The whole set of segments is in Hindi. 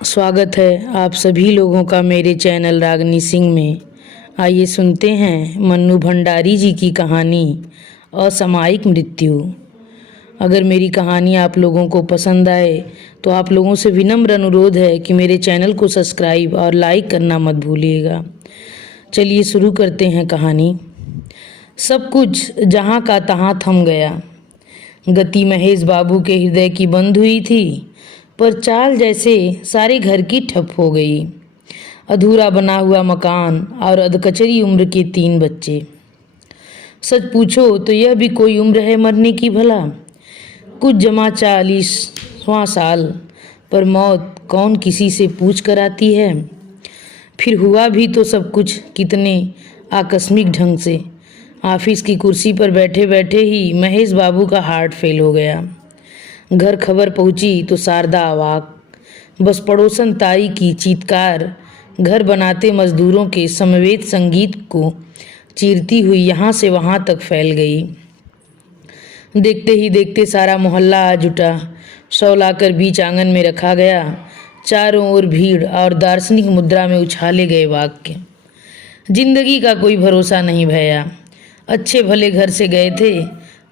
स्वागत है आप सभी लोगों का मेरे चैनल रागनी सिंह में। आइए सुनते हैं मन्नू भंडारी जी की कहानी असामयिक मृत्यु। अगर मेरी कहानी आप लोगों को पसंद आए तो आप लोगों से विनम्र अनुरोध है कि मेरे चैनल को सब्सक्राइब और लाइक करना मत भूलिएगा। चलिए शुरू करते हैं कहानी। सब कुछ जहाँ का तहाँ थम गया। गति महेश बाबू के हृदय की बंद हुई थी, पर चाल जैसे सारे घर की ठप हो गई। अधूरा बना हुआ मकान और अधकचरी उम्र के 3 बच्चे। सच पूछो तो यह भी कोई उम्र है मरने की भला। कुछ जमा 40वां साल, पर मौत कौन किसी से पूछ कर आती है। फिर हुआ भी तो सब कुछ कितने आकस्मिक ढंग से। ऑफिस की कुर्सी पर बैठे बैठे ही महेश बाबू का हार्ट फेल हो गया। घर खबर पहुंची तो शारदा अवाक। बस पड़ोसन ताई की चीत्कार घर बनाते मजदूरों के समवेत संगीत को चीरती हुई यहाँ से वहाँ तक फैल गई। देखते ही देखते सारा मोहल्ला आ जुटा। शव लाकर बीच आंगन में रखा गया। चारों ओर भीड़ और दार्शनिक मुद्रा में उछाले गए वाक्य। जिंदगी का कोई भरोसा नहीं भैया। अच्छे भले घर से गए थे,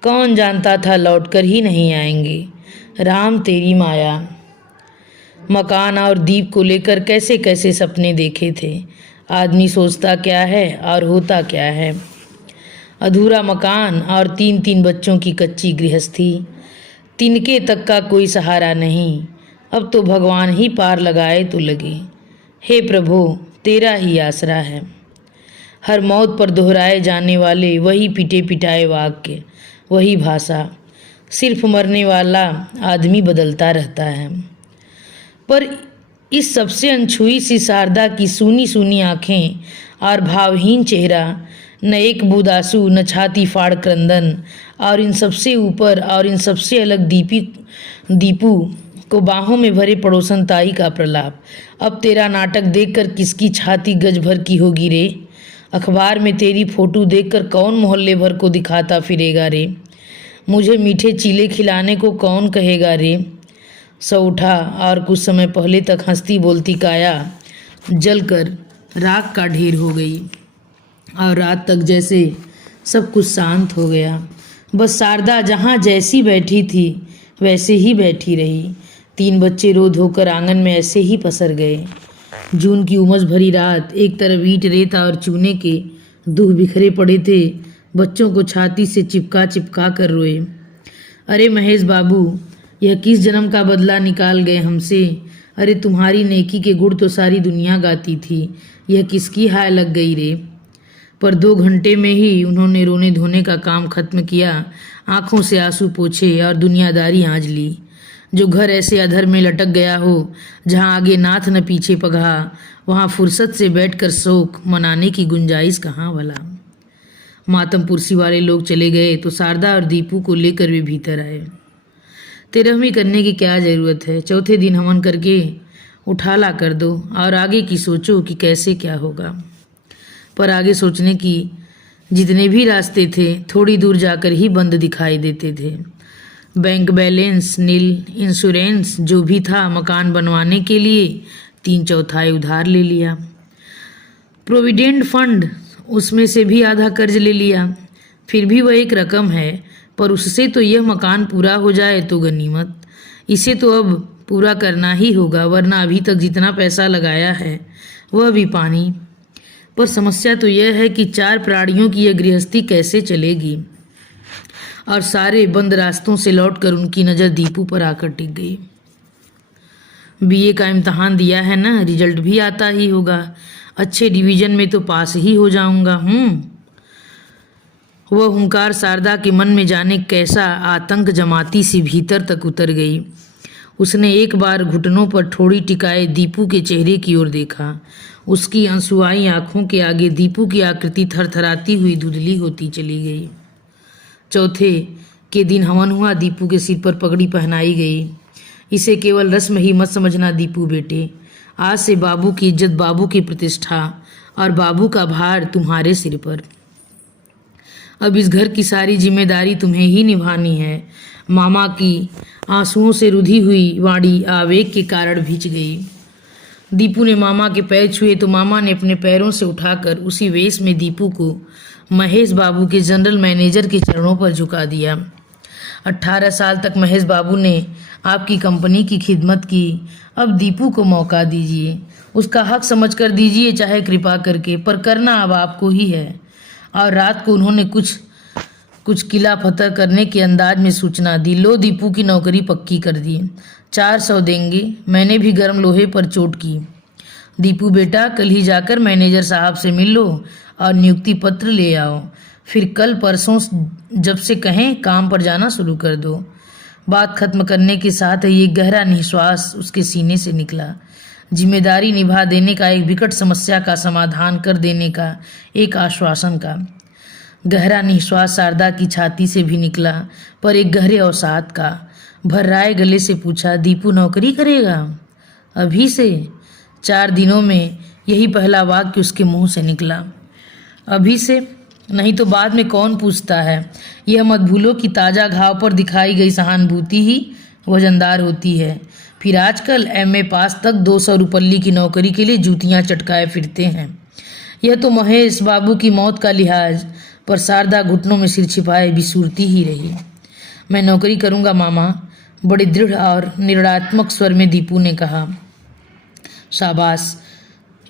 कौन जानता था लौट कर ही नहीं आएंगे। राम तेरी माया। मकान और दीप को लेकर कैसे कैसे सपने देखे थे। आदमी सोचता क्या है और होता क्या है। अधूरा मकान और 3-3 बच्चों की कच्ची गृहस्थी। तिनके तक का कोई सहारा नहीं। अब तो भगवान ही पार लगाए तो लगे। हे प्रभु, तेरा ही आसरा है। हर मौत पर दोहराए जाने वाले वही पिटे पिटाए वाक्य, वही भाषा। सिर्फ मरने वाला आदमी बदलता रहता है। पर इस सबसे अनछुई सी शारदा की सूनी सूनी आँखें और भावहीन चेहरा, न एक बूंद आंसू, न छाती फाड़ क्रंदन, और इन सबसे ऊपर और इन सबसे अलग दीपू को बाहों में भरे पड़ोसन ताई का प्रलाप। अब तेरा नाटक देखकर किसकी छाती गज भर की होगी रे। अखबार में तेरी फोटो देखकर कौन मोहल्ले भर को दिखाता फिरेगा रे। मुझे मीठे चीले खिलाने को कौन कहेगा रे। सो उठा और कुछ समय पहले तक हंसती बोलती काया जलकर राख का ढेर हो गई और रात तक जैसे सब कुछ शांत हो गया। बस शारदा जहाँ जैसी बैठी थी वैसे ही बैठी रही। 3 बच्चे रो धोकर आंगन में ऐसे ही पसर गए। जून की उमस भरी रात, एक तरफ ईंट रेता और चूने के दूह बिखरे पड़े थे। बच्चों को छाती से चिपका चिपका कर रोए। अरे महेश बाबू, यह किस जन्म का बदला निकाल गए हमसे। अरे तुम्हारी नेकी के गुण तो सारी दुनिया गाती थी, यह किसकी हाय लग गई रे। पर 2 घंटे में ही उन्होंने रोने धोने का काम खत्म किया। आंखों से आंसू पोछे और दुनियादारी आंच ली। जो घर ऐसे अधर में लटक गया हो, जहाँ आगे नाथ न पीछे पगहा, वहाँ फुर्सत से बैठकर शोक मनाने की गुंजाइश कहाँ भला। मातम पुरसी वाले लोग चले गए तो शारदा और दीपू को लेकर वे भीतर आए। 13वीं करने की क्या ज़रूरत है। चौथे दिन हवन करके उठाला कर दो और आगे की सोचो कि कैसे क्या होगा। पर आगे सोचने की जितने भी रास्ते थे थोड़ी दूर जाकर ही बंद दिखाई देते थे। बैंक बैलेंस नील, इंश्योरेंस जो भी था मकान बनवाने के लिए 3/4 उधार ले लिया। प्रोविडेंट फंड, उसमें से भी आधा कर्ज ले लिया। फिर भी वह एक रकम है, पर उससे तो यह मकान पूरा हो जाए तो गनीमत। इसे तो अब पूरा करना ही होगा, वरना अभी तक जितना पैसा लगाया है वह भी पानी। पर समस्या तो यह है कि 4 प्राणियों की यह गृहस्थी कैसे चलेगी। और सारे बंद रास्तों से लौटकर उनकी नज़र दीपू पर आकर टिक गई। बीए का इम्तहान दिया है ना, रिजल्ट भी आता ही होगा। अच्छे डिवीजन में तो पास ही हो जाऊंगा। वह हुंकार शारदा के मन में जाने कैसा आतंक जमाती सी भीतर तक उतर गई। उसने एक बार घुटनों पर ठोड़ी टिकाए दीपू के चेहरे की ओर देखा। उसकी आंसुआई आंखों के आगे दीपू की आकृति थरथराती हुई धुंधली होती चली गई। चौथे के दिन हवन हुआ। दीपू के सिर पर पगड़ी पहनाई गई। इसे केवल रस्म ही मत समझना दीपू बेटे। आज से बाबू की इज्जत, बाबू की प्रतिष्ठा और बाबू का भार तुम्हारे सिर पर। अब इस घर की सारी जिम्मेदारी तुम्हें ही निभानी है। मामा की आंसुओं से रुधी हुई वाणी आवेग के कारण भिज गई। दीपू ने मामा के पैर छुए तो मामा ने अपने पैरों से उठाकर उसी वेश में दीपू को महेश बाबू के जनरल मैनेजर के चरणों पर झुका दिया। 18 साल तक महेश बाबू ने आपकी कंपनी की खिदमत की, अब दीपू को मौका दीजिए, उसका हक समझ कर दीजिए, चाहे कृपा करके, पर करना अब आपको ही है। और रात को उन्होंने कुछ किला फतह करने के अंदाज में सूचना दी, लो दीपू की नौकरी पक्की कर दी, 400 देंगे। मैंने भी गर्म लोहे पर चोट की। दीपू बेटा, कल ही जाकर मैनेजर साहब से मिल लो और नियुक्ति पत्र ले आओ, फिर कल परसों जब से कहें काम पर जाना शुरू कर दो। बात खत्म करने के साथ ही एक गहरा निश्वास उसके सीने से निकला। जिम्मेदारी निभा देने का, एक विकट समस्या का समाधान कर देने का, एक आश्वासन का। गहरा निश्वास शारदा की छाती से भी निकला, पर एक गहरे अवसाद का। भर्राए गले से पूछा, दीपू नौकरी करेगा? अभी से? 4 दिनों में यही पहला वाक्य उसके मुंह से निकला। अभी से? नहीं तो बाद में कौन पूछता है। यह मत भूलो कि ताज़ा घाव पर दिखाई गई सहानुभूति ही वजनदार होती है। फिर आजकल MA पास तक 200 रुपल्ली की नौकरी के लिए जूतियां चटकाए फिरते हैं। यह तो महेश बाबू की मौत का लिहाज, पर शारदा घुटनों में सिर छिपाए बिसूरती ही रही। मैं नौकरी करूंगा मामा, बड़े दृढ़ और निर्णयात्मक स्वर में दीपू ने कहा। शाबाश,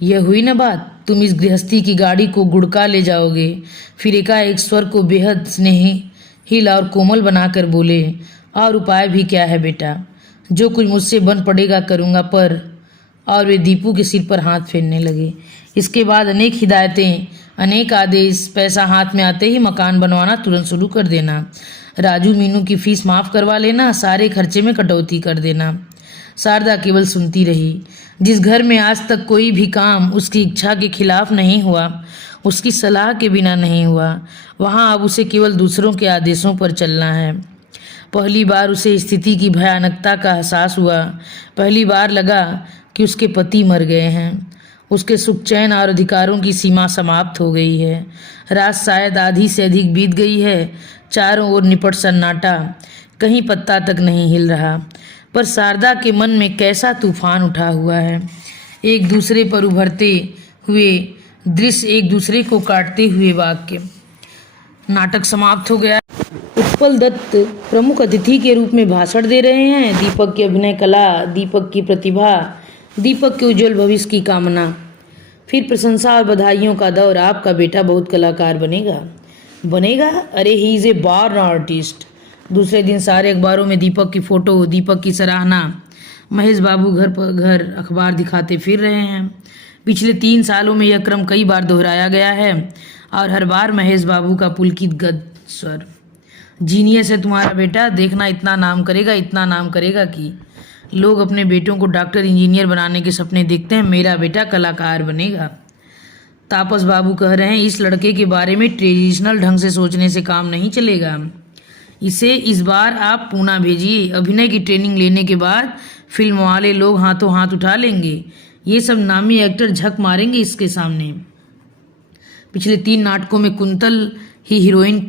यह हुई न बात। तुम इस गृहस्थी की गाड़ी को गुड़का ले जाओगे। फिर एकाएक स्वर को बेहद स्नेहिल और कोमल बनाकर बोले, और उपाय भी क्या है बेटा? जो कुछ मुझसे बन पड़ेगा करूँगा, पर। और वे दीपू के सिर पर हाथ फेरने लगे। इसके बाद अनेक हिदायतें, अनेक आदेश। पैसा हाथ में आते ही मकान बनवाना तुरंत शुरू कर देना, राजू मीनू की फीस माफ़ करवा लेना, सारे खर्चे में कटौती कर देना। शारदा केवल सुनती रही। जिस घर में आज तक कोई भी काम उसकी इच्छा के खिलाफ नहीं हुआ, उसकी सलाह के बिना नहीं हुआ, वहाँ अब उसे केवल दूसरों के आदेशों पर चलना है। पहली बार उसे स्थिति की भयानकता का एहसास हुआ। पहली बार लगा कि उसके पति मर गए हैं। उसके सुख चैन और अधिकारों की सीमा समाप्त हो गई है। रात शायद आधी से अधिक बीत गई है। चारों ओर निपट सन्नाटा, कहीं पत्ता तक नहीं हिल रहा। पर शारदा के मन में कैसा तूफान उठा हुआ है। एक दूसरे पर उभरते हुए दृश्य, एक दूसरे को काटते हुए वाक्य। नाटक समाप्त हो गया। उत्पल दत्त प्रमुख अतिथि के रूप में भाषण दे रहे हैं। दीपक की अभिनय कला, दीपक की प्रतिभा, दीपक के उज्जवल भविष्य की कामना। फिर प्रशंसा और बधाइयों का दौर। आपका बेटा बहुत कलाकार बनेगा। बनेगा? अरे he is a born artist. दूसरे दिन सारे अखबारों में दीपक की फोटो, दीपक की सराहना। महेश बाबू घर पर घर अखबार दिखाते फिर रहे हैं। पिछले 3 सालों में यह क्रम कई बार दोहराया गया है और हर बार महेश बाबू का पुलकित गद्य स्वर, जीनियस है तुम्हारा बेटा, देखना इतना नाम करेगा, इतना नाम करेगा कि लोग अपने बेटों को डॉक्टर इंजीनियर बनाने के सपने देखते हैं। मेरा बेटा कलाकार बनेगा। तापस बाबू कह रहे हैं, इस लड़के के बारे में ट्रेडिशनल ढंग से सोचने से काम नहीं चलेगा। इसे इस बार आप पूना भेजिए। अभिनय की ट्रेनिंग लेने के बाद फिल्म वाले लोग हाथों हाथ उठा लेंगे। ये सब नामी एक्टर झक मारेंगे इसके सामने। पिछले 3 नाटकों में कुंतल ही हीरोइन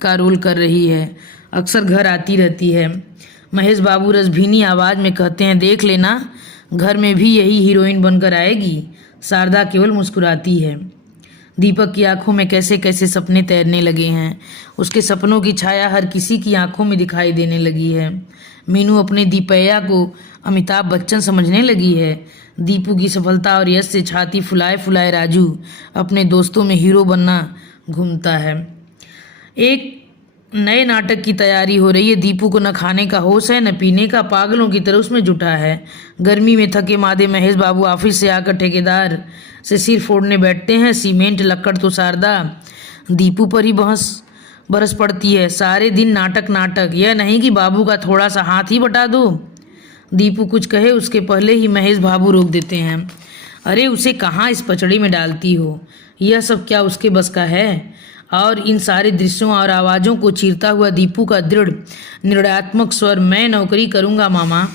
का रोल कर रही है। अक्सर घर आती रहती है। महेश बाबू रसभीनी आवाज़ में कहते हैं, देख लेना घर में भी यही हीरोइन बनकर आएगी। शारदा केवल मुस्कुराती है। दीपक की आंखों में कैसे कैसे सपने तैरने लगे हैं। उसके सपनों की छाया हर किसी की आंखों में दिखाई देने लगी है। मीनू अपने दीपैया को अमिताभ बच्चन समझने लगी है। दीपू की सफलता और यश से छाती फुलाए फुलाए राजू अपने दोस्तों में हीरो बनना घूमता है। एक नए नाटक की तैयारी हो रही है। दीपू को न खाने का होश है न पीने का, पागलों की तरह उसमें जुटा है। गर्मी में थके मादे महेश बाबू ऑफिस से आकर ठेकेदार से सिर फोड़ने बैठते हैं। सीमेंट लक्कड़ तो शारदा दीपू पर ही बरस पड़ती है। सारे दिन नाटक नाटक, यह नहीं कि बाबू का थोड़ा सा हाथ ही बटा दो। दीपू कुछ कहे उसके पहले ही महेश बाबू रोक देते हैं। अरे उसे कहाँ इस पचड़ी में डालती हो, यह सब क्या उसके बस का है। और इन सारे दृश्यों और आवाज़ों को चीरता हुआ दीपू का दृढ़ निर्णयात्मक स्वर, मैं नौकरी करूँगा मामा।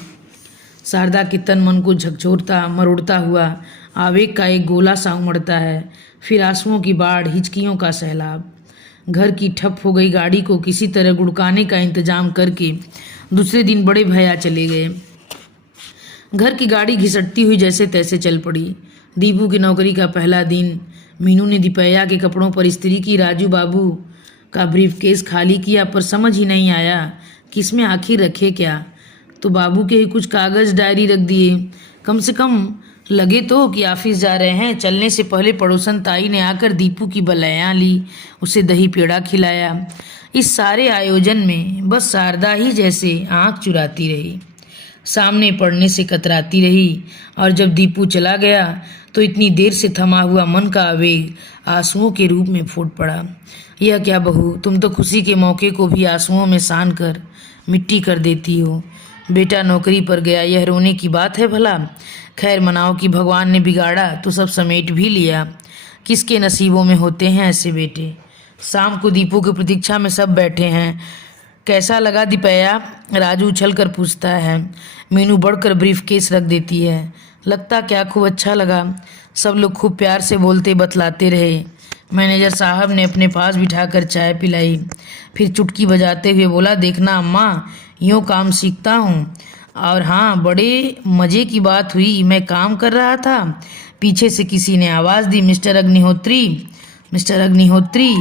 शारदा के तन मन को झकझोरता मरोड़ता हुआ आवेग का एक गोला सा उमड़ता है। फिर आंसुओं की बाढ़, हिचकियों का सैलाब। घर की ठप हो गई गाड़ी को किसी तरह गुड़काने का इंतजाम करके दूसरे दिन बड़े भैया चले गए। घर की गाड़ी घिसटती हुई जैसे तैसे चल पड़ी। दीपू की नौकरी का पहला दिन। मीनू ने दीपैया के कपड़ों पर इस्त्री की। राजू बाबू का ब्रीफकेस खाली किया, पर समझ ही नहीं आया कि इसमें आखिर रखे क्या। तो बाबू के ही कुछ कागज डायरी रख दिए। कम से कम लगे तो कि ऑफिस जा रहे हैं। चलने से पहले पड़ोसन ताई ने आकर दीपू की बलैया ली, उसे दही पेड़ा खिलाया। इस सारे आयोजन में बस शारदा ही जैसे आंख चुराती रही, सामने पड़ने से कतराती रही। और जब दीपू चला गया तो इतनी देर से थमा हुआ मन का आवेग आंसुओं के रूप में फूट पड़ा। यह क्या बहू, तुम तो खुशी के मौके को भी आंसुओं में सान कर मिट्टी कर देती हो। बेटा नौकरी पर गया, यह रोने की बात है भला? खैर मनाओ कि भगवान ने बिगाड़ा तो सब समेट भी लिया। किसके नसीबों में होते हैं ऐसे बेटे। शाम को दीपू की प्रतीक्षा में सब बैठे हैं। कैसा लगा दीपैया? राजू उछल कर पूछता है। मीनू बढ़कर ब्रीफकेस रख देती है। लगता क्या, खूब अच्छा लगा। सब लोग खूब प्यार से बोलते बतलाते रहे। मैनेजर साहब ने अपने पास बिठाकर चाय पिलाई, फिर चुटकी बजाते हुए बोला, देखना अम्मा, यूँ काम सीखता हूँ। और हाँ, बड़े मज़े की बात हुई। मैं काम कर रहा था, पीछे से किसी ने आवाज़ दी, मिस्टर अग्निहोत्री, मिस्टर अग्निहोत्री।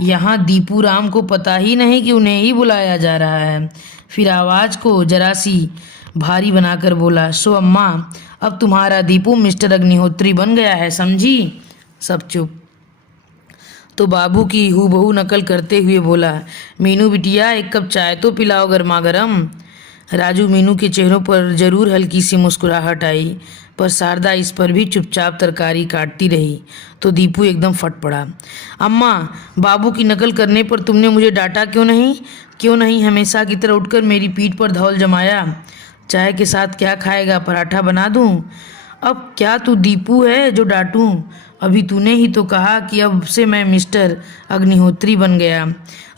यहाँ दीपू राम को पता ही नहीं कि उन्हें ही बुलाया जा रहा है। फिर आवाज़ को जरा सी भारी बनाकर बोला, सो अम्मा, अब तुम्हारा दीपू मिस्टर अग्निहोत्री बन गया है, समझी? सब चुप। तो बाबू की हूबहू नकल करते हुए बोला, मीनू बिटिया, एक कप चाय तो पिलाओ गर्मा गर्म। राजू मीनू के चेहरों पर जरूर हल्की सी मुस्कुराहट आई, पर शारदा इस पर भी चुपचाप तरकारी काटती रही। तो दीपू एकदम फट पड़ा। अम्मा, बाबू की नकल करने पर तुमने मुझे डांटा क्यों नहीं? क्यों नहीं हमेशा की तरह उठकर मेरी पीठ पर धौल जमाया? चाय के साथ क्या खाएगा, पराठा बना दूं? अब क्या तू दीपू है जो डांटूं? अभी तूने ही तो कहा कि अब से मैं मिस्टर अग्निहोत्री बन गया।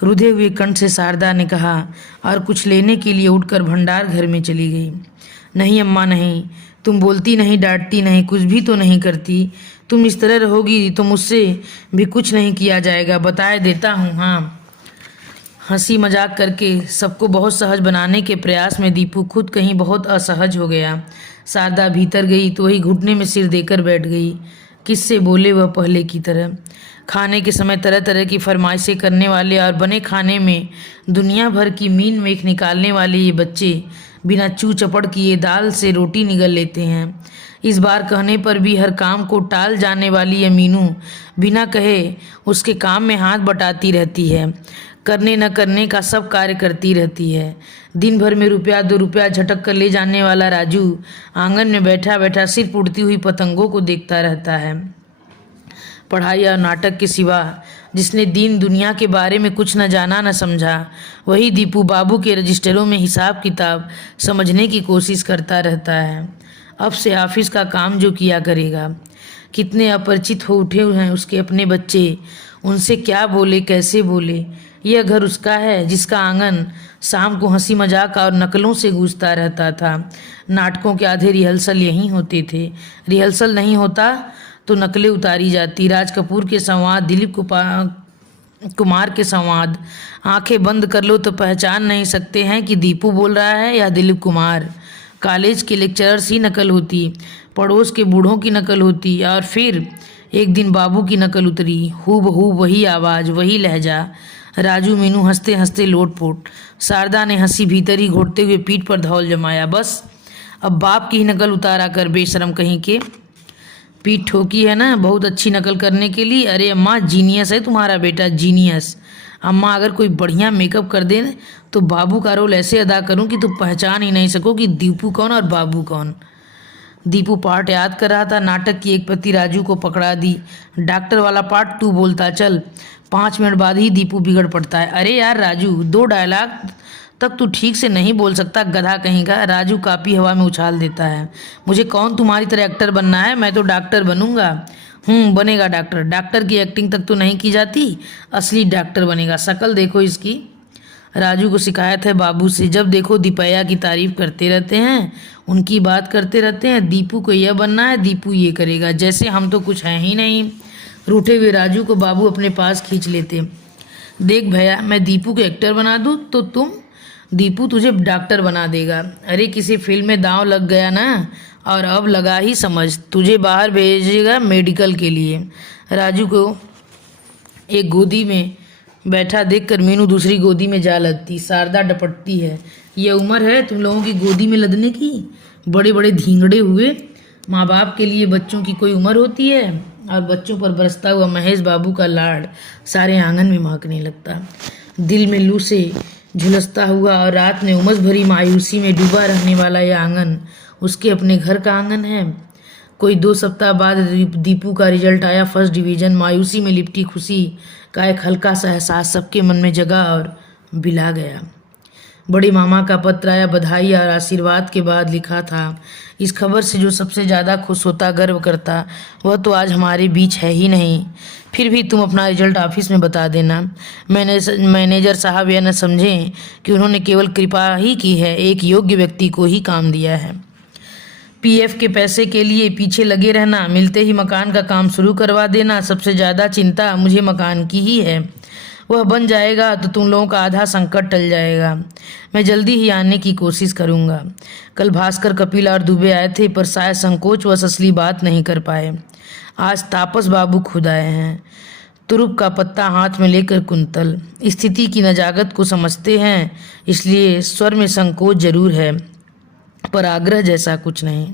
रुधे हुए कंठ से शारदा ने कहा, और कुछ लेने के लिए उठकर भंडार घर में चली गई। नहीं अम्मा नहीं, तुम बोलती नहीं, डांटती नहीं, कुछ भी तो नहीं करती। तुम इस तरह रहोगी तो मुझसे भी कुछ नहीं किया जाएगा, बताए देता हूँ। हाँ। हंसी मजाक करके सबको बहुत सहज बनाने के प्रयास में दीपू खुद कहीं बहुत असहज हो गया। शारदा भीतर गई तो वही घुटने में सिर देकर बैठ गई। किससे बोले वह पहले की तरह। खाने के समय तरह तरह की फरमाइशें करने वाले और बने खाने में दुनिया भर की मीन मेख निकालने वाले ये बच्चे बिना चू चपड़ किए दाल से रोटी निगल लेते हैं। इस बार कहने पर भी हर काम को टाल जाने वाली ये मीनू बिना कहे उसके काम में हाथ बटाती रहती है। करने न करने का सब कार्य करती रहती है। दिन भर में रुपया 2 रुपया झटक कर ले जाने वाला राजू आंगन में बैठा बैठा सिर उड़ती हुई पतंगों को देखता रहता है। पढ़ाई और नाटक के सिवा जिसने दीन दुनिया के बारे में कुछ न जाना न समझा, वही दीपू बाबू के रजिस्टरों में हिसाब किताब समझने की कोशिश करता रहता है। अब से ऑफिस का काम जो किया करेगा। कितने अपरिचित हो उठे हुए हैं उसके अपने बच्चे, उनसे क्या बोले कैसे बोले। यह घर उसका है जिसका आंगन शाम को हंसी मजाक और नकलों से गूंजता रहता था। नाटकों के आधे रिहर्सल यहीं होते थे। रिहर्सल नहीं होता तो नकलें उतारी जाती। राज कपूर के संवाद, दिलीप कुमार के संवाद, आंखें बंद कर लो तो पहचान नहीं सकते हैं कि दीपू बोल रहा है या दिलीप कुमार। कॉलेज के लेक्चरर्स ही नकल होती, पड़ोस के बूढ़ों की नकल होती। और फिर एक दिन बाबू की नकल उतरी, हूबहू वही आवाज़, वही लहजा। राजू मीनू हंसते हंसते लोटपोट। शारदा ने हंसी भीतर ही घोटते हुए पीठ पर धौल जमाया। बस अब बाप की ही नकल उतारा कर, बेशरम कहीं के। पीठ ठोकी है ना बहुत अच्छी नकल करने के लिए। अरे अम्मा, जीनियस है तुम्हारा बेटा, जीनियस। अम्मा, अगर कोई बढ़िया मेकअप कर दे तो बाबू का रोल ऐसे अदा करूं कि तुम पहचान ही नहीं सको कि दीपू कौन और बाबू कौन। दीपू पार्ट याद कर रहा था। नाटक की एक प्रति राजू को पकड़ा दी। डॉक्टर वाला पार्ट तू बोलता चल। 5 मिनट बाद ही दीपू बिगड़ पड़ता है। अरे यार राजू, 2 डायलॉग तक तू ठीक से नहीं बोल सकता, गधा कहीं का। राजू कापी हवा में उछाल देता है। मुझे कौन तुम्हारी तरह एक्टर बनना है? मैं तो डॉक्टर बनूंगा। बनेगा डॉक्टर। डॉक्टर की एक्टिंग तक तो नहीं की जाती, असली डॉक्टर बनेगा। शक्ल देखो इसकी। राजू को शिकायत है बाबू से, जब देखो दीपैया की तारीफ करते रहते हैं, उनकी बात करते रहते हैं। दीपू को यह बनना है, दीपू ये करेगा, जैसे हम तो कुछ हैं ही नहीं। रूठे हुए राजू को बाबू अपने पास खींच लेते। देख भैया, मैं दीपू को एक्टर बना दूँ तो तुम दीपू तुझे डॉक्टर बना देगा। अरे किसी फिल्म में दांव लग गया ना, और अब लगा ही समझ, तुझे बाहर भेजेगा मेडिकल के लिए। राजू को एक गोदी में बैठा देखकर मीनू दूसरी गोदी में जा लगती। शारदा डपटती है, ये उम्र है तुम लोगों की गोदी में लदने की? बड़े बड़े धींगड़े हुए। माँ बाप के लिए बच्चों की कोई उम्र होती है? और बच्चों पर बरसता हुआ महेश बाबू का लाड़ सारे आंगन में महकने लगता। दिल में लू से झुलसता हुआ और रात में उमस भरी मायूसी में डूबा रहने वाला यह आंगन उसके अपने घर का आंगन है। कोई 2 सप्ताह बाद दीपू का रिजल्ट आया, फर्स्ट डिवीज़न। मायूसी में लिपटी खुशी का एक हल्का सा एहसास सबके मन में जगा और बिला गया। बड़े मामा का पत्र आया, बधाई और आशीर्वाद के बाद लिखा था, इस खबर से जो सबसे ज़्यादा खुश होता, गर्व करता, वह तो आज हमारे बीच है ही नहीं। फिर भी तुम अपना रिजल्ट ऑफिस में बता देना। मैनेजर साहब यह न समझें कि उन्होंने केवल कृपा ही की है, एक योग्य व्यक्ति को ही काम दिया है। पीएफ के पैसे के लिए पीछे लगे रहना, मिलते ही मकान का काम शुरू करवा देना, सबसे ज़्यादा चिंता मुझे मकान की ही है। वह बन जाएगा तो तुम लोगों का आधा संकट टल जाएगा। मैं जल्दी ही आने की कोशिश करूँगा। कल भास्कर, कपिल और दुबे आए थे, पर शायद संकोचवश असली बात नहीं कर पाए। आज तापस बाबू खुद आए हैं, तुरुप का पत्ता हाथ में लेकर कुंतल। स्थिति की नजाकत को समझते हैं, इसलिए स्वर में संकोच जरूर है, पर आग्रह जैसा कुछ नहीं।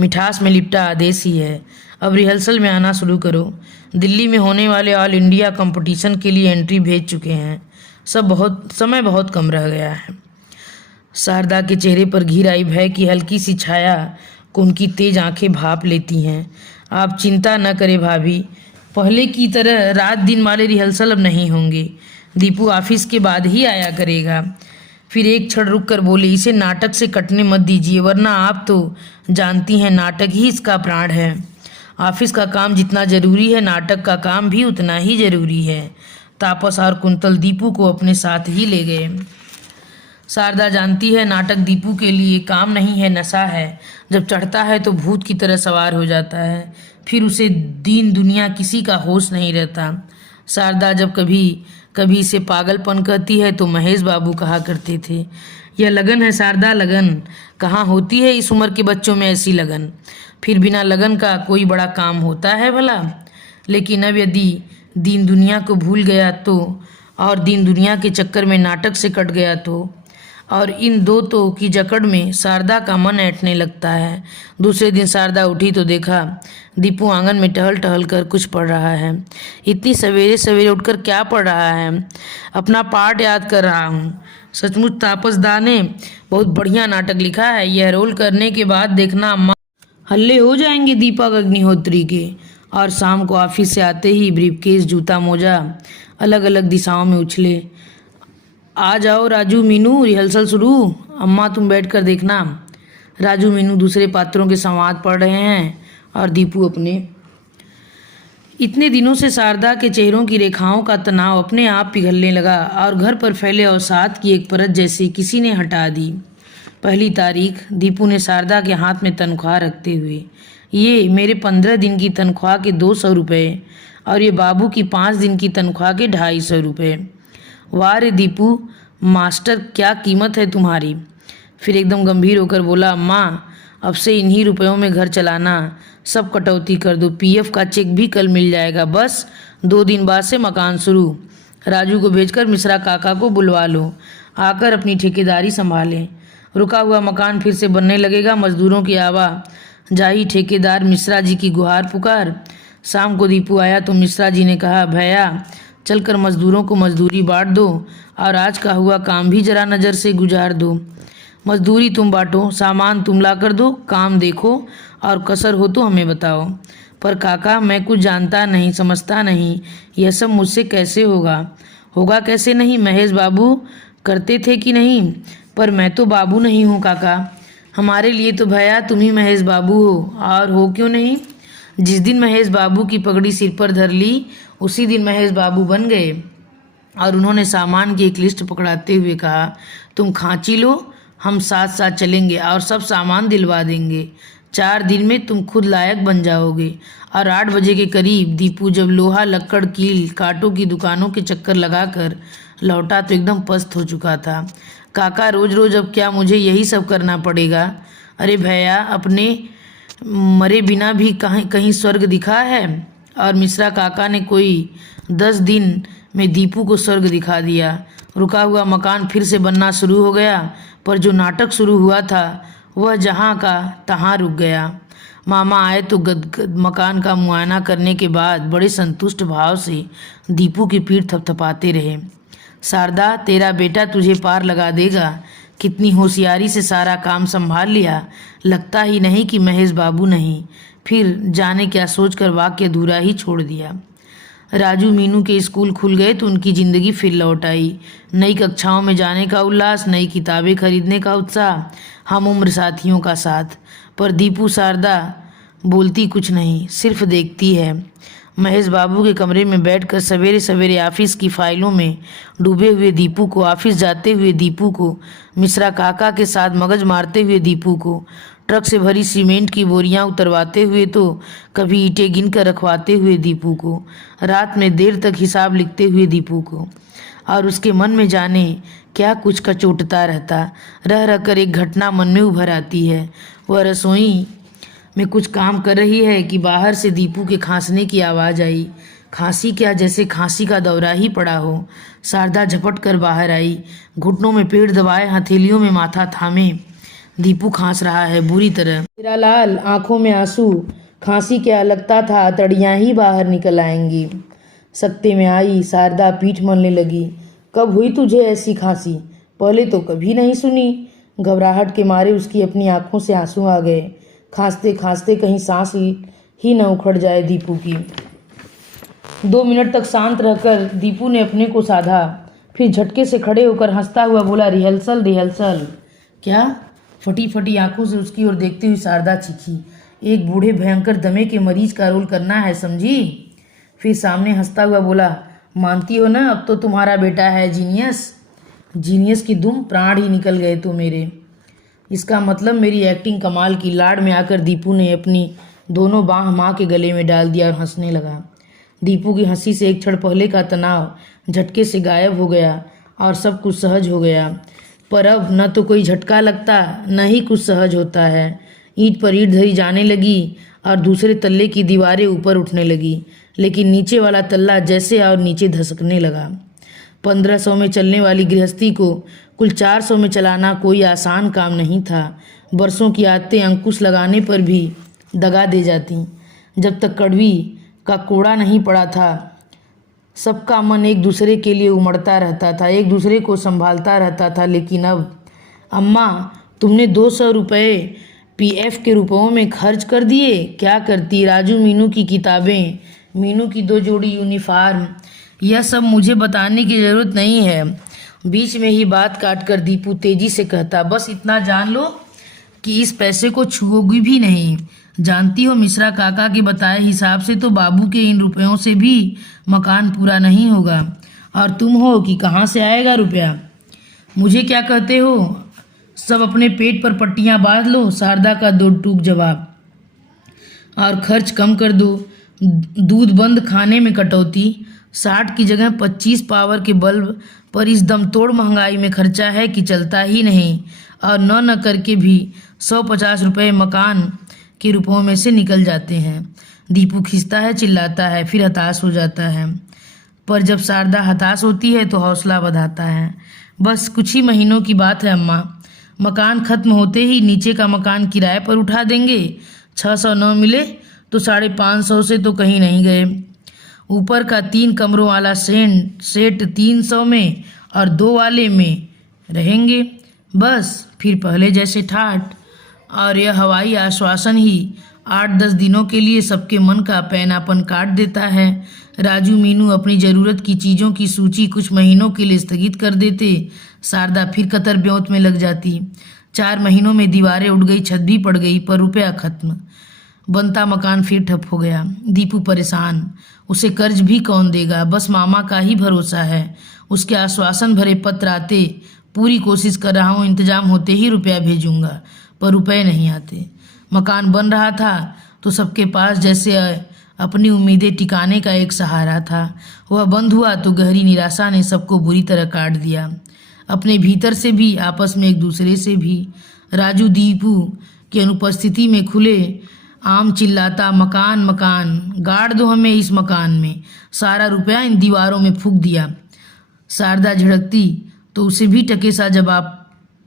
मिठास में लिपटा आदेश ही है, अब रिहर्सल में आना शुरू करो। दिल्ली में होने वाले ऑल इंडिया कंपटीशन के लिए एंट्री भेज चुके हैं। समय बहुत कम रह गया है। शारदा के चेहरे पर घिर आई भय की हल्की सी छाया को उनकी तेज आंखें भाप लेती हैं। आप चिंता न करें भाभी, पहले की तरह रात दिन वाले रिहर्सल अब नहीं होंगे। दीपू ऑफिस के बाद ही आया करेगा। फिर एक क्षण रुक कर बोले, इसे नाटक से कटने मत दीजिए, वरना आप तो जानती हैं नाटक ही इसका प्राण है। ऑफिस का काम जितना जरूरी है, नाटक का काम भी उतना ही जरूरी है। तापस और कुंतल दीपू को अपने साथ ही ले गए। शारदा जानती है नाटक दीपू के लिए काम नहीं है, नशा है। जब चढ़ता है तो भूत की तरह सवार हो जाता है, फिर उसे दीन दुनिया किसी का होश नहीं रहता। शारदा जब कभी कभी इसे पागलपन कहती है तो महेश बाबू कहा करते थे, यह लगन है शारदा, लगन। कहाँ होती है इस उम्र के बच्चों में ऐसी लगन? फिर बिना लगन का कोई बड़ा काम होता है भला? लेकिन अब यदि दीन दुनिया को भूल गया तो, और दीन दुनिया के चक्कर में नाटक से कट गया तो, और इन दो तो की जकड़ में शारदा का मन ऐंठने लगता है। दूसरे दिन शारदा उठी तो देखा दीपू आंगन में टहल टहल कर कुछ पढ़ रहा है। इतनी सवेरे सवेरे उठकर क्या पढ़ रहा है? अपना पाठ याद कर रहा हूँ। सचमुच तापसदा ने बहुत बढ़िया नाटक लिखा है। यह रोल करने के बाद देखना अम्मा हल्ले हो जाएंगे दीपक अग्निहोत्री के। और शाम को ऑफिस से आते ही ब्रीफकेस, जूता, मोजा अलग अलग दिशाओं में उछले। आ जाओ राजू, मीनू, रिहर्सल शुरू। अम्मा तुम बैठ कर देखना। राजू मीनू दूसरे पात्रों के संवाद पढ़ रहे हैं और दीपू अपने। इतने दिनों से शारदा के चेहरों की रेखाओं का तनाव अपने आप पिघलने लगा और घर पर फैले अवसाद की एक परत जैसे किसी ने हटा दी। 1 तारीख दीपू ने शारदा के हाथ में तनख्वाह रखते हुए, ये मेरे 15 दिन की तनख्वाह के 200 रुपये और ये बाबू की 5 दिन की तनख्वाह के 250 रुपये। वाह रे दीपू, मास्टर क्या कीमत है तुम्हारी। फिर एकदम गंभीर होकर बोला, अम्मा अब से इन्हीं रुपयों में घर चलाना, सब कटौती कर दो। पीएफ का चेक भी कल मिल जाएगा, बस 2 दिन बाद से मकान शुरू। राजू को भेजकर मिश्रा काका को बुलवा लो, आकर अपनी ठेकेदारी संभालें। रुका हुआ मकान फिर से बनने लगेगा। मजदूरों की आवाजाही, ठेकेदार मिश्रा जी की गुहार पुकार। शाम को दीपू आया तो मिश्रा जी ने कहा, भैया चलकर मजदूरों को मजदूरी बांट दो और आज का हुआ काम भी जरा नज़र से गुजार दो। मजदूरी तुम बांटो, सामान तुम ला कर दो, काम देखो और कसर हो तो हमें बताओ। पर काका मैं कुछ जानता नहीं, समझता नहीं, यह सब मुझसे कैसे होगा? होगा कैसे नहीं, महेश बाबू करते थे कि नहीं? पर मैं तो बाबू नहीं हूँ काका, हमारे लिए तो भैया तुम ही महेश बाबू हो। और हो क्यों नहीं? जिस दिन महेश बाबू की पगड़ी सिर पर धर ली उसी दिन महेश बाबू बन गए। और उन्होंने सामान की एक लिस्ट पकड़ाते हुए कहा, तुम खांची लो, हम साथ साथ चलेंगे और सब सामान दिलवा देंगे। 4 दिन में तुम खुद लायक बन जाओगे। और 8 बजे के करीब दीपू जब लोहा, लक्कड़, कील, कांटों की दुकानों के चक्कर लगाकर लौटा तो एकदम पस्त हो चुका था। काका रोज रोज अब क्या मुझे यही सब करना पड़ेगा? अरे भैया, अपने मरे बिना भी कहीं कहीं स्वर्ग दिखा है। और मिश्रा काका ने कोई 10 दिन में दीपू को स्वर्ग दिखा दिया। रुका हुआ मकान फिर से बनना शुरू हो गया, पर जो नाटक शुरू हुआ था वह जहाँ का तहाँ रुक गया। मामा आए तो गदगद मकान का मुआयना करने के बाद बड़े संतुष्ट भाव से दीपू की पीठ थपथपाते रहे। शारदा, तेरा बेटा तुझे पार लगा देगा। कितनी होशियारी से सारा काम संभाल लिया। लगता ही नहीं कि महेश बाबू नहीं। फिर जाने क्या सोचकर वाक्य अधूरा ही छोड़ दिया। राजू मीनू के स्कूल खुल गए तो उनकी ज़िंदगी फिर लौट आई। नई कक्षाओं में जाने का उल्लास, नई किताबें खरीदने का उत्साह, हम उम्र साथियों का साथ। पर दीपू शारदा बोलती कुछ नहीं, सिर्फ देखती है। महेश बाबू के कमरे में बैठकर सवेरे सवेरे ऑफिस की फाइलों में डूबे हुए दीपू को, ऑफिस जाते हुए दीपू को, मिश्रा काका के साथ मगज मारते हुए दीपू को, ट्रक से भरी सीमेंट की बोरियां उतरवाते हुए तो कभी ईंटें गिन कर रखवाते हुए दीपू को, रात में देर तक हिसाब लिखते हुए दीपू को। और उसके मन में जाने क्या कुछ कचोटता रहता। रह रह कर एक घटना मन में उभर आती है। वह रसोई में कुछ काम कर रही है कि बाहर से दीपू के खांसने की आवाज़ आई। खांसी क्या, जैसे खांसी का दौरा ही पड़ा हो। शारदा झपट कर बाहर आई, घुटनों में पेट दबाए, हथेलियों में माथा थामे। दीपू खांस रहा है बुरी तरह। मेरा लाल, आंखों में आंसू। खांसी क्या, लगता था अतड़ियाँ ही बाहर निकल आएंगी। सकते में आई शारदा पीठ मलने लगी। कब हुई तुझे ऐसी खांसी? पहले तो कभी नहीं सुनी। घबराहट के मारे उसकी अपनी आंखों से आंसू आ गए। खांसते खांसते कहीं सांस ही न उखड़ जाए दीपू की। 2 मिनट तक शांत रहकर दीपू ने अपने को साधा। फिर झटके से खड़े होकर हंसता हुआ बोला, रिहर्सल रिहर्सल। क्या? फटी फटी आंखों से उसकी ओर देखती हुई शारदा चीखी। एक बूढ़े भयंकर दमे के मरीज का रोल करना है, समझी? फिर सामने हंसता हुआ बोला, मानती हो ना, अब तो तुम्हारा बेटा है जीनियस। जीनियस की दुम, प्राण ही निकल गए तो मेरे। इसका मतलब मेरी एक्टिंग कमाल की। लाड में आकर दीपू ने अपनी दोनों बाह माँ के गले में डाल दिया और हंसने लगा। दीपू की हंसी से एक क्षण पहले का तनाव झटके से गायब हो गया और सब कुछ सहज हो गया। पर अब न तो कोई झटका लगता, न ही कुछ सहज होता है। ईंट पर ईंट धरी जाने लगी और दूसरे तल्ले की दीवारें ऊपर उठने लगी, लेकिन नीचे वाला तल्ला जैसे और नीचे धसकने लगा। 1500 में चलने वाली गृहस्थी को कुल 400 में चलाना कोई आसान काम नहीं था। बरसों की आदतें अंकुश लगाने पर भी दगा दे जाती। जब तक कड़वी का कोड़ा नहीं पड़ा था, सबका मन एक दूसरे के लिए उमड़ता रहता था, एक दूसरे को संभालता रहता था। लेकिन अब अम्मा, तुमने 200 रुपये पीएफ के रुपयों में खर्च कर दिए। क्या करती? राजू मीनू की किताबें, मीनू की 2 जोड़ी यूनिफॉर्म, यह सब मुझे बताने की ज़रूरत नहीं है। बीच में ही बात काटकर दीपू तेजी से कहता, बस इतना जान लो कि इस पैसे को छुओगी भी नहीं। जानती हो, मिश्रा काका के बताए हिसाब से तो बाबू के इन रुपयों से भी मकान पूरा नहीं होगा। और तुम हो कि कहाँ से आएगा रुपया? मुझे क्या कहते हो? सब अपने पेट पर पट्टियाँ बांध लो। शारदा का 2 टूक जवाब। और खर्च कम कर दो। दूध बंद, खाने में कटौती। 60 की जगह 25 पावर के बल्ब पर इस दम तोड़ महंगाई में खर्चा है कि चलता ही नहीं। और न करके भी 150 रुपये मकान के रुपयों में से निकल जाते हैं। दीपू खींचता है, चिल्लाता है, फिर हताश हो जाता है। पर जब शारदा हताश होती है तो हौसला बढ़ाता है। बस कुछ ही महीनों की बात है अम्मा, मकान खत्म होते ही नीचे का मकान किराए पर उठा देंगे। 600 न मिले तो 550 से तो कहीं नहीं गए। ऊपर का 3 कमरों वाला सेट 300 में और 2 वाले में रहेंगे। बस फिर पहले जैसे ठाठ। और यह हवाई आश्वासन ही 8-10 दिनों के लिए सबके मन का पैनापन काट देता है। राजू मीनू अपनी ज़रूरत की चीज़ों की सूची कुछ महीनों के लिए स्थगित कर देते। शारदा फिर कतर ब्योंत में लग जाती। 4 महीनों में दीवारें उड़ गई, छत भी पड़ गई, पर रुपया खत्म। बनता मकान फिर ठप हो गया। दीपू परेशान। उसे कर्ज भी कौन देगा? बस मामा का ही भरोसा है। उसके आश्वासन भरे पत्र आते। पूरी कोशिश कर रहा हूँ, इंतजाम होते ही रुपया भेजूंगा, पर रुपए नहीं आते। मकान बन रहा था तो सबके पास जैसे अपनी उम्मीदें टिकाने का एक सहारा था। वह बंद हुआ तो गहरी निराशा ने सबको बुरी तरह काट दिया, अपने भीतर से भी, आपस में एक दूसरे से भी। राजू दीपू की अनुपस्थिति में खुले आम चिल्लाता, मकान मकान, गाड़ दो हमें इस मकान में, सारा रुपया इन दीवारों में फूंक दिया। शारदा झिड़कती तो उसे भी टके सा जवाब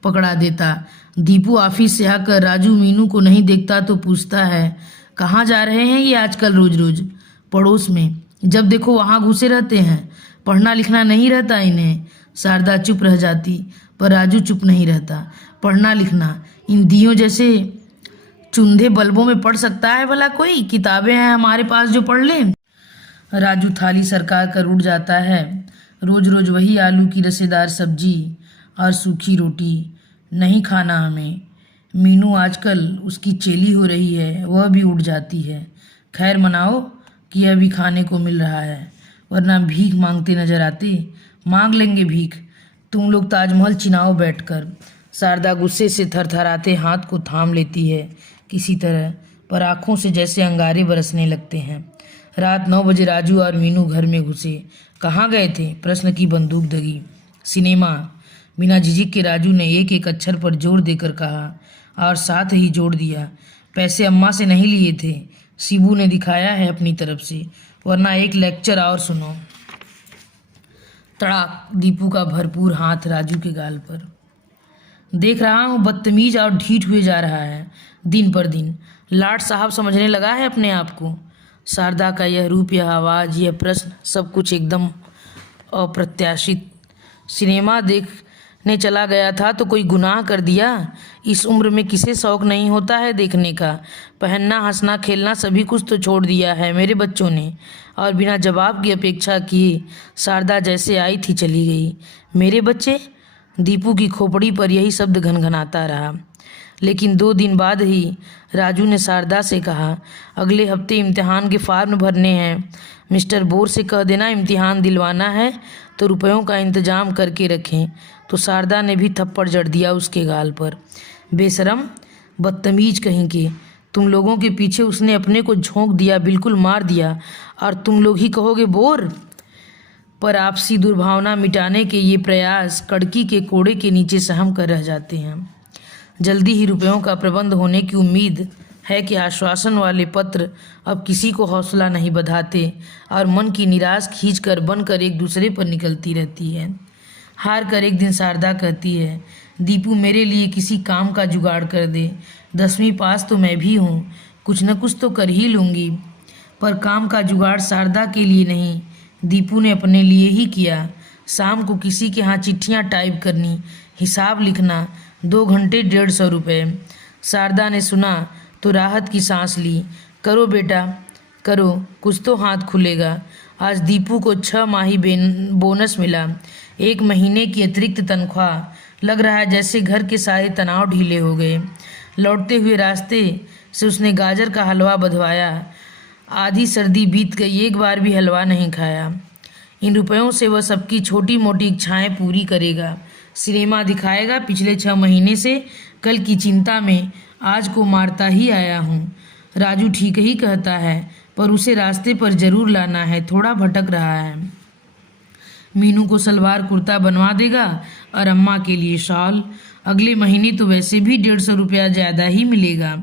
पकड़ा देता। दीपू ऑफिस से आकर राजू मीनू को नहीं देखता तो पूछता है, कहाँ जा रहे हैं ये आजकल रोज रोज? पड़ोस में, जब देखो वहाँ घुसे रहते हैं, पढ़ना लिखना नहीं रहता इन्हें। शारदा चुप रह जाती, पर राजू चुप नहीं रहता। पढ़ना लिखना इन दियों जैसे चुंधे बल्बों में पढ़ सकता है भला कोई? किताबें हैं हमारे पास जो पढ़ लें। राजू थाली सरका कर उठ जाता है। रोज रोज वही आलू की रसेदार सब्जी और सूखी रोटी नहीं खाना हमें। मीनू आजकल उसकी चेली हो रही है, वह भी उठ जाती है। खैर मनाओ कि अभी खाने को मिल रहा है, वरना भीख मांगते नजर आते। मांग लेंगे भीख, तुम लोग ताजमहल चिनाओ बैठकर। शारदा गुस्से से थरथराते हाथ को थाम लेती है किसी तरह, पर आंखों से जैसे अंगारे बरसने लगते हैं। रात 9 बजे राजू और मीनू घर में घुसे। कहाँ गए थे? प्रश्न की बंदूक दगी। सिनेमा, बिना झिझक के राजू ने एक एक अक्षर पर जोर देकर कहा, और साथ ही जोड़ दिया, पैसे अम्मा से नहीं लिए थे, शिबू ने दिखाया है अपनी तरफ से, वरना एक लेक्चर और सुनो। तड़ाक, दीपू का भरपूर हाथ राजू के गाल पर। देख रहा हूँ बदतमीज और ढीठ हुए जा रहा है दिन पर दिन। लाट साहब समझने लगा है अपने आप को। शारदा का यह रूप, यह आवाज़, यह प्रश्न, सब कुछ एकदम अप्रत्याशित। सिनेमा देखने चला गया था तो कोई गुनाह कर दिया? इस उम्र में किसे शौक नहीं होता है देखने का? पहनना, हंसना, खेलना सभी कुछ तो छोड़ दिया है मेरे बच्चों ने। और बिना जवाब की अपेक्षा किए शारदा जैसे आई थी चली गई। मेरे बच्चे? दीपू की खोपड़ी पर यही शब्द घनघनाता रहा। लेकिन 2 दिन बाद ही राजू ने शारदा से कहा, अगले हफ्ते इम्तिहान के फॉर्म भरने हैं, मिस्टर बोर से कह देना इम्तिहान दिलवाना है तो रुपयों का इंतजाम करके रखें। तो शारदा ने भी थप्पड़ जड़ दिया उसके गाल पर। बेशरम, बदतमीज कहीं के, तुम लोगों के पीछे उसने अपने को झोंक दिया, बिल्कुल मार दिया, और तुम लोग ही कहोगे बोर? पर आपसी दुर्भावना मिटाने के ये प्रयास कड़की के कोड़े के नीचे सहम कर रह जाते हैं। जल्दी ही रुपयों का प्रबंध होने की उम्मीद है कि आश्वासन वाले पत्र अब किसी को हौसला नहीं बधाते और मन की निराश खींचकर बनकर एक दूसरे पर निकलती रहती है। हार कर एक दिन शारदा कहती है, दीपू मेरे लिए किसी काम का जुगाड़ कर दे। 10वीं पास तो मैं भी हूँ, कुछ न कुछ तो कर ही लूँगी। पर काम का जुगाड़ शारदा के लिए नहीं, दीपू ने अपने लिए ही किया। शाम को किसी के यहाँ चिट्ठियाँ टाइप करनी, हिसाब लिखना, 2 घंटे 150 रुपये। शारदा ने सुना तो राहत की सांस ली। करो बेटा करो, कुछ तो हाथ खुलेगा। आज दीपू को 6 माही बोनस मिला, 1 महीने की अतिरिक्त तनख्वाह। लग रहा है जैसे घर के सारे तनाव ढीले हो गए। लौटते हुए रास्ते से उसने गाजर का हलवा बधवाया। आधी सर्दी बीत गई, एक बार भी हलवा नहीं खाया। इन रुपयों से वह सबकी छोटी मोटी इच्छाएं पूरी करेगा। सिनेमा दिखाएगा। पिछले 6 महीने से कल की चिंता में आज को मारता ही आया हूँ। राजू ठीक ही कहता है, पर उसे रास्ते पर जरूर लाना है, थोड़ा भटक रहा है। मीनू को सलवार कुर्ता बनवा देगा और अम्मा के लिए शॉल। अगले महीने तो वैसे भी 150 रुपया ज़्यादा ही मिलेगा।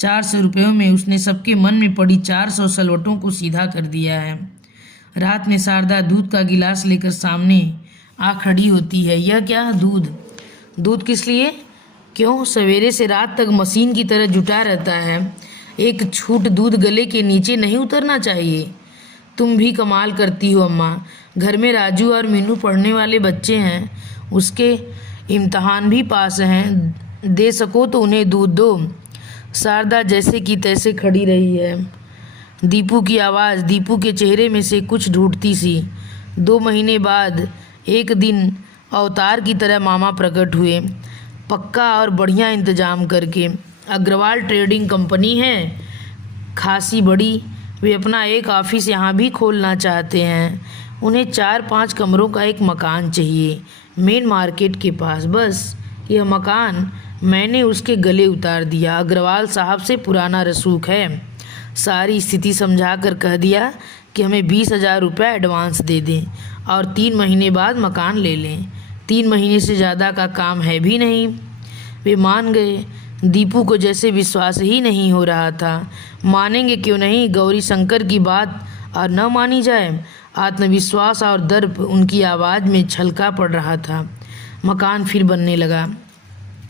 400 रुपयों में उसने सबके मन में पड़ी 400 सलवटों को सीधा कर दिया है। रात में शारदा दूध का गिलास लेकर सामने आ खड़ी होती है। यह क्या? दूध? दूध किस लिए? क्यों? सवेरे से रात तक मशीन की तरह जुटा रहता है। एक छूट दूध गले के नीचे नहीं उतरना चाहिए। तुम भी कमाल करती हो अम्मा। घर में राजू और मीनू पढ़ने वाले बच्चे हैं, उसके इम्तहान भी पास हैं, दे सको तो उन्हें दूध दो। शारदा जैसे की तैसे खड़ी रही है। दीपू की आवाज़ दीपू के चेहरे में से कुछ ढूंढती सी। 2 महीने बाद एक दिन अवतार की तरह मामा प्रकट हुए, पक्का और बढ़िया इंतजाम करके। अग्रवाल ट्रेडिंग कंपनी है, खासी बड़ी। वे अपना एक ऑफिस यहाँ भी खोलना चाहते हैं। उन्हें 4-5 कमरों का एक मकान चाहिए, मेन मार्केट के पास। बस यह मकान मैंने उसके गले उतार दिया। अग्रवाल साहब से पुराना रसूख है। सारी स्थिति समझा कर कह दिया कि हमें 20,000 रुपये एडवांस दे दें और 3 महीने बाद मकान ले लें। 3 महीने से ज़्यादा का काम है भी नहीं। वे मान गए। दीपू को जैसे विश्वास ही नहीं हो रहा था। मानेंगे क्यों नहीं गौरी शंकर की बात और न मानी जाए। आत्मविश्वास और दर्प उनकी आवाज़ में छलका पड़ रहा था। मकान फिर बनने लगा।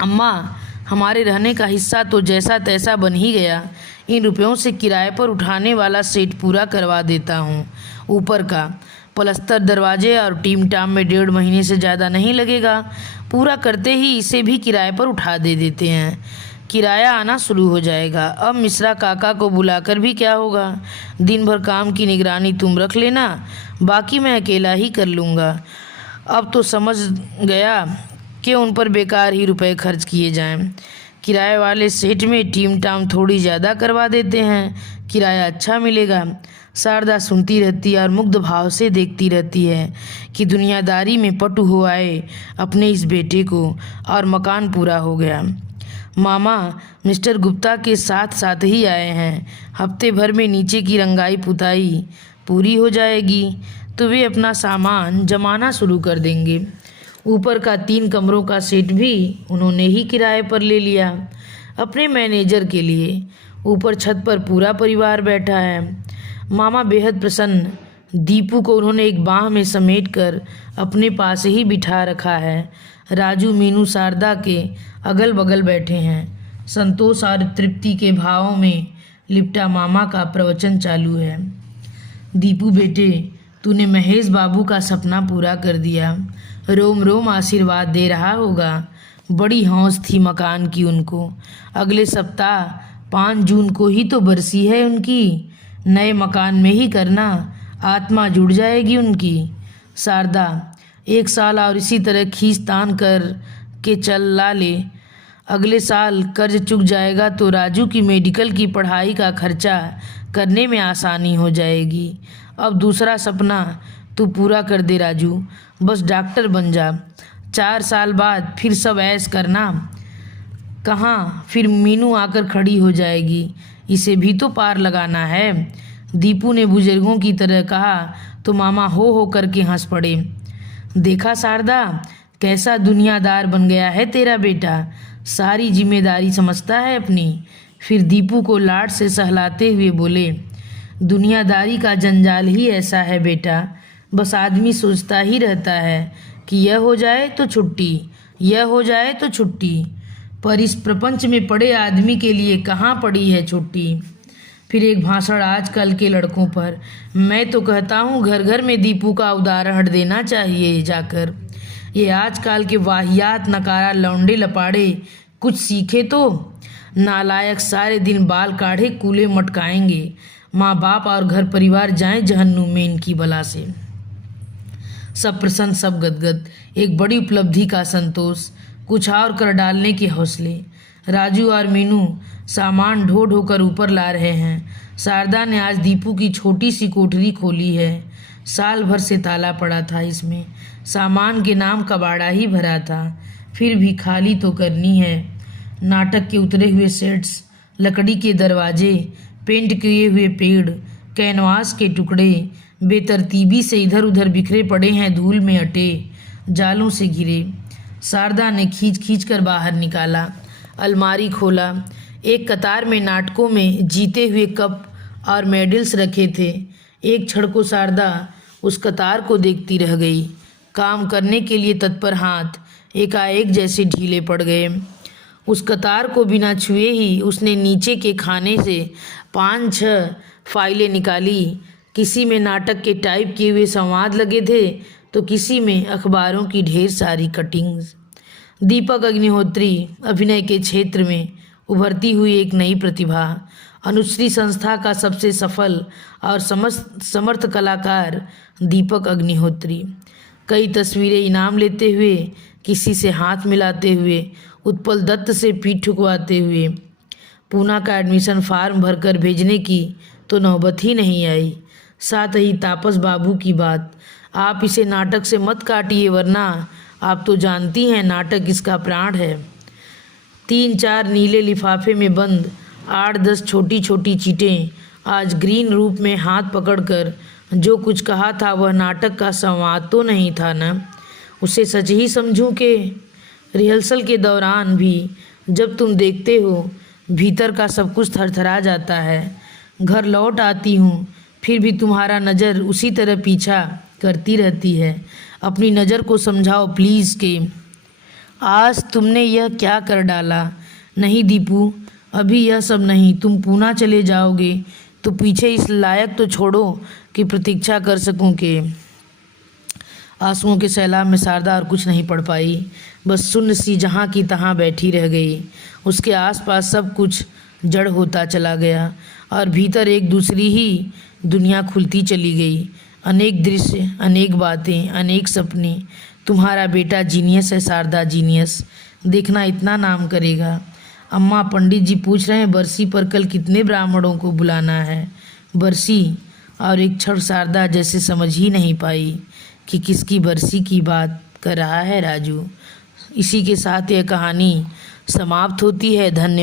अम्मा, हमारे रहने का हिस्सा तो जैसा तैसा बन ही गया। इन रुपयों से किराए पर उठाने वाला सेट पूरा करवा देता हूँ। ऊपर का पलस्तर, दरवाजे और टीम टाम में 1.5 महीने से ज़्यादा नहीं लगेगा। पूरा करते ही इसे भी किराए पर उठा दे देते हैं। किराया आना शुरू हो जाएगा। अब मिश्रा काका को बुलाकर भी क्या होगा। दिन भर काम की निगरानी तुम रख लेना, बाकी मैं अकेला ही कर लूँगा। अब तो समझ गया कि उन पर बेकार ही रुपए खर्च किए जाएं। किराए वाले सेट में टीम टाम थोड़ी ज़्यादा करवा देते हैं, किराया अच्छा मिलेगा। शारदा सुनती रहती है और मुग्ध भाव से देखती रहती है कि दुनियादारी में पटु हो आए अपने इस बेटे को, और मकान पूरा हो गया। मामा मिस्टर गुप्ता के साथ साथ ही आए हैं। हफ्ते भर में नीचे की रंगाई पुताई पूरी हो जाएगी तो वे अपना सामान जमाना शुरू कर देंगे। ऊपर का 3 कमरों का सेट भी उन्होंने ही किराए पर ले लिया अपने मैनेजर के लिए। ऊपर छत पर पूरा परिवार बैठा है। मामा बेहद प्रसन्न। दीपू को उन्होंने एक बाह में समेटकर अपने पास ही बिठा रखा है। राजू, मीनू, शारदा के अगल बगल बैठे हैं। संतोष और तृप्ति के भावों में लिपटा मामा का प्रवचन चालू है। दीपू बेटे, तूने महेश बाबू का सपना पूरा कर दिया। रोम रोम आशीर्वाद दे रहा होगा। बड़ी हौस थी मकान की उनको। अगले सप्ताह 5 जून को ही तो बरसी है उनकी। नए मकान में ही करना, आत्मा जुड़ जाएगी उनकी। शारदा, 1 साल और इसी तरह खींच तान कर के चल ला ले। अगले साल कर्ज चुक जाएगा तो राजू की मेडिकल की पढ़ाई का खर्चा करने में आसानी हो जाएगी। अब दूसरा सपना तू पूरा कर दे राजू, बस डॉक्टर बन जा। 4 साल बाद फिर सब ऐश करना। कहाँ फिर मीनू आकर खड़ी हो जाएगी, इसे भी तो पार लगाना है। दीपू ने बुजुर्गों की तरह कहा तो मामा हो करके हंस पड़े। देखा शारदा, कैसा दुनियादार बन गया है तेरा बेटा, सारी जिम्मेदारी समझता है अपनी। फिर दीपू को लाड से सहलाते हुए बोले, दुनियादारी का जंजाल ही ऐसा है बेटा, बस आदमी सोचता ही रहता है कि यह हो जाए तो छुट्टी, यह हो जाए तो छुट्टी, पर इस प्रपंच में पड़े आदमी के लिए कहाँ पड़ी है छुट्टी। फिर एक भाषण आजकल के लड़कों पर। मैं तो कहता हूँ घर घर में दीपू का उदाहरण देना चाहिए जाकर। ये आजकल के वाहियात नकारा लौंडे लपाड़े कुछ सीखे तो। नालायक सारे दिन बाल काढ़े कूले मटकाएंगे। माँ बाप और घर परिवार जाएं जहन्नुम में इनकी बला से। सब प्रसन्न, सब गदगद। एक बड़ी उपलब्धि का संतोष, कुछ और कर डालने के हौसले। राजू और मीनू सामान ढो ढो कर ऊपर ला रहे हैं। शारदा ने आज दीपू की छोटी सी कोठरी खोली है। साल भर से ताला पड़ा था इसमें। सामान के नाम कबाड़ा ही भरा था, फिर भी खाली तो करनी है। नाटक के उतरे हुए सेट्स, लकड़ी के दरवाजे, पेंट किए हुए पेड़, कैनवास के टुकड़े बेतरतीबी से इधर उधर बिखरे पड़े हैं, धूल में अटे, जालों से घिरे। शारदा ने खींच खींच कर बाहर निकाला। अलमारी खोला। एक कतार में नाटकों में जीते हुए कप और मेडल्स रखे थे। एक क्षण को शारदा उस कतार को देखती रह गई। काम करने के लिए तत्पर हाथ एकाएक जैसे ढीले पड़ गए। उस कतार को बिना छुए ही उसने नीचे के खाने से 5-6 फाइलें निकाली। किसी में नाटक के टाइप किए हुए संवाद लगे थे तो किसी में अखबारों की ढेर सारी कटिंग्स। दीपक अग्निहोत्री अभिनय के क्षेत्र में उभरती हुई एक नई प्रतिभा। अनुश्री संस्था का सबसे सफल और समर्थ कलाकार दीपक अग्निहोत्री। कई तस्वीरें इनाम लेते हुए, किसी से हाथ मिलाते हुए, उत्पल दत्त से पीठ ठुकवाते हुए। पूना का एडमिशन फार्म भरकर भेजने की तो नौबत ही नहीं आई। साथ ही तापस बाबू की बात, आप इसे नाटक से मत काटिए वरना आप तो जानती हैं नाटक इसका प्राण है। 3-4 नीले लिफाफे में बंद 8-10 छोटी छोटी चीटें आज ग्रीन रूप में हाथ पकड़कर जो कुछ कहा था वह नाटक का संवाद तो नहीं था न। उसे सच ही समझूं कि रिहर्सल के दौरान भी जब तुम देखते हो भीतर का सब कुछ थरथरा जाता है। घर लौट आती हूँ फिर भी तुम्हारा नज़र उसी तरह पीछा करती रहती है। अपनी नज़र को समझाओ प्लीज़ के आज तुमने यह क्या कर डाला। नहीं दीपू, अभी यह सब नहीं। तुम पूना चले जाओगे तो पीछे इस लायक तो छोड़ो कि प्रतीक्षा कर सकूं के। आंसुओं के सैलाब में शारदा और कुछ नहीं पढ़ पाई, बस सुन्न सी जहाँ की तहाँ बैठी रह गई। उसके आसपास सब कुछ जड़ होता चला गया और भीतर एक दूसरी ही दुनिया खुलती चली गई। अनेक दृश्य, अनेक बातें, अनेक सपने। तुम्हारा बेटा जीनियस है शारदा, जीनियस। देखना इतना नाम करेगा। अम्मा, पंडित जी पूछ रहे हैं बरसी पर कल कितने ब्राह्मणों को बुलाना है। बरसी, और एक क्षण शारदा जैसे समझ ही नहीं पाई कि किसकी बरसी की बात कर रहा है राजू। इसी के साथ यह कहानी समाप्त होती है। धन्यवाद।